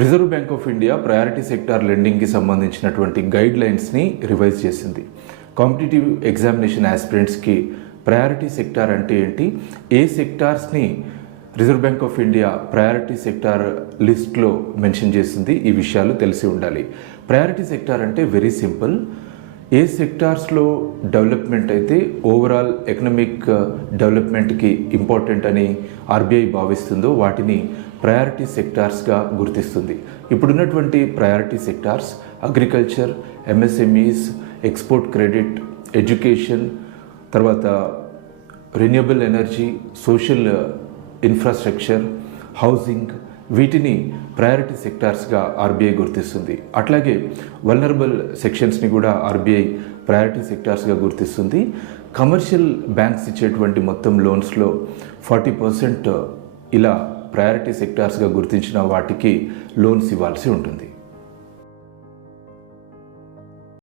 Reserve Bank of India priority sector లెండింగ్కి సంబంధించినటువంటి గైడ్ లైన్స్ని రివైజ్ చేసింది. కాంపిటేటివ్ ఎగ్జామినేషన్ ఆస్పిరెంట్స్కి ప్రయారిటీ సెక్టార్ అంటే ఏంటి, ఏ సెక్టార్స్ని Reserve Bank of India priority sector లిస్ట్లో మెన్షన్ చేసింది, ఈ విషయాలు తెలిసి ఉండాలి. ప్రయారిటీ సెక్టార్ అంటే వెరీ సింపుల్. ఏ సెక్టార్స్లో డెవలప్మెంట్ అయితే ఓవరాల్ ఎకనామిక్ డెవలప్మెంట్కి ఇంపార్టెంట్ అని ఆర్బీఐ భావిస్తుందో వాటిని ప్రయారిటీ సెక్టార్స్గా గుర్తిస్తుంది. ఇప్పుడున్నటువంటి priority sectors agriculture, MSMEs, export credit, education, తర్వాత renewable energy, social infrastructure, housing, వీటిని ప్రయారిటీ సెక్టార్స్గా ఆర్బీఐ గుర్తిస్తుంది. అట్లాగే వల్నరబుల్ సెక్షన్స్ని కూడా ఆర్బీఐ ప్రయారిటీ సెక్టార్స్గా గుర్తిస్తుంది. కమర్షియల్ బ్యాంక్స్ ఇచ్చేటువంటి మొత్తం లోన్స్లో 40% ఇలా ప్రయారిటీ సెక్టార్స్గా గుర్తించిన వాటికి లోన్స్ ఇవ్వాల్సి ఉంటుంది.